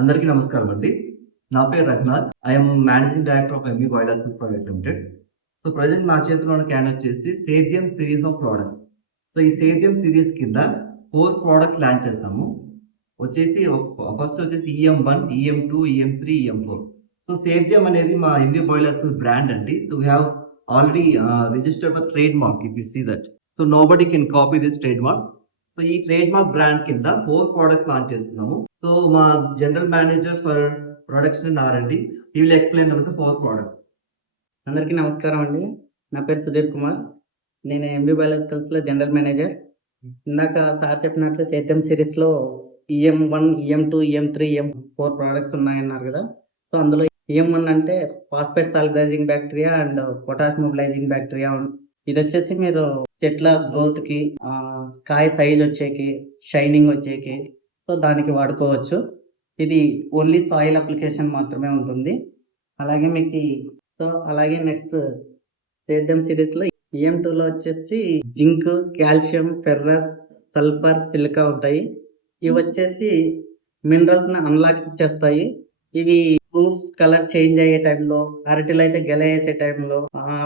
అందరికీ నమస్కారం అండి. నా పేరు Raghunath. I'm managing director of MV boilers private limited. So present నా చేతిలో ఉన్న క్యాన్ వచ్చేసి సేద్యం సిరీస్ ఆఫ్ ప్రొడక్ట్స్. సో ఈ సేద్యం సిరీస్ కింద 4 ప్రొడక్ట్స్ లాంచ్ చేస్తాము. వచ్చేసి ఫస్ట్ వచ్చేసి EM1, EM2, EM3, EM4. So Sedyam అనేది మా ఎంవి బాయిలర్స్ బ్రాండ్ అండి. So we have already registered for trade mark if you see that. So nobody can copy this trade mark. So ఈ trade mark brand కింద 4 products launch చేస్తున్నాము. So మా general manager for production R&D, he will explain about the 4 products. అందరికీ నమస్కారం అండి. నా పేరు సుధీర్ కుమార్. నేను ఎంబీ బయాలజికల్స్లో జనరల్ మేనేజర్. ఇందాక సార్ చెప్పినట్లు సేద్యం సిరీస్లో EM1, EM2, EM3, EM4 products ఉన్నాయన్నారు కదా. సో అందులో EM1 అంటే phosphate solubilizing bacteria and potash mobilizing bacteria. ఇది వచ్చేసి మీరు చెట్ల గ్రోత్కి, కాయ సైజ్ వచ్చేకి, షైనింగ్ వచ్చేకి సో దానికి వాడుకోవచ్చు. ఇది ఓన్లీ సాయిల్ అప్లికేషన్ మాత్రమే ఉంటుంది. అలాగే మీకు అలాగే నెక్స్ట్ సేద్యం సిరీస్లో EM2లో వచ్చేసి zinc, calcium, ferrous, sulphur, silica ఉంటాయి. ఇవి వచ్చేసి మినరల్స్ని అన్లాక్ చేస్తాయి. ఇవి ఫ్రూట్స్ కలర్ చేంజ్ అయ్యే టైంలో, అరటిలో అయితే గెల వేసే టైంలో,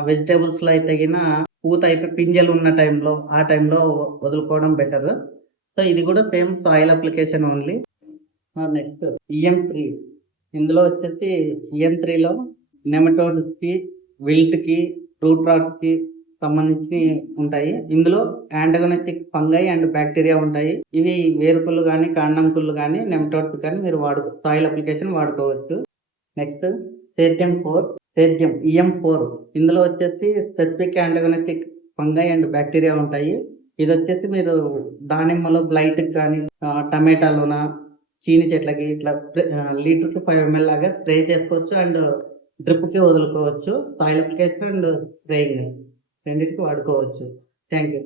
వెజిటేబుల్స్లో అయితే గిన పూత అయిపోయి పింజలు ఉన్న టైంలో, ఆ టైంలో వదులుకోవడం బెటర్. సో ఇది కూడా same soil application only. Next EM3. ఇందులో వచ్చేసి EM3లో నెమటోడ్స్కి, విల్ట్కి, రూట్ రాట్స్కి సంబంధించి ఉంటాయి. ఇందులో యాంటగోనిస్టిక్ ఫంగై అండ్ బ్యాక్టీరియా ఉంటాయి. ఇవి వేరుకుళ్ళు కానీ, కాండం కుళ్ళు కానీ, నెమటోడ్స్ కానీ మీరు సాయిల్ అప్లికేషన్ వాడుకోవచ్చు. నెక్స్ట్ సేద్యం EM4. ఇందులో వచ్చేసి specific antagonistic fungi and bacteria ఉంటాయి. ఇది వచ్చేసి మీరు దానిమ్మలో బ్లైట్కి కానీ, టమాటాలోన, చీని చెట్లకి ఇట్లా లీటర్కి 5 ml లాగా స్ప్రే చేసుకోవచ్చు అండ్ డ్రిప్కి వదులుకోవచ్చు. సాయిల్ అప్లికేషన్ అండ్ స్ప్రేయింగ్ రెండింటికి వాడుకోవచ్చు. Thank you.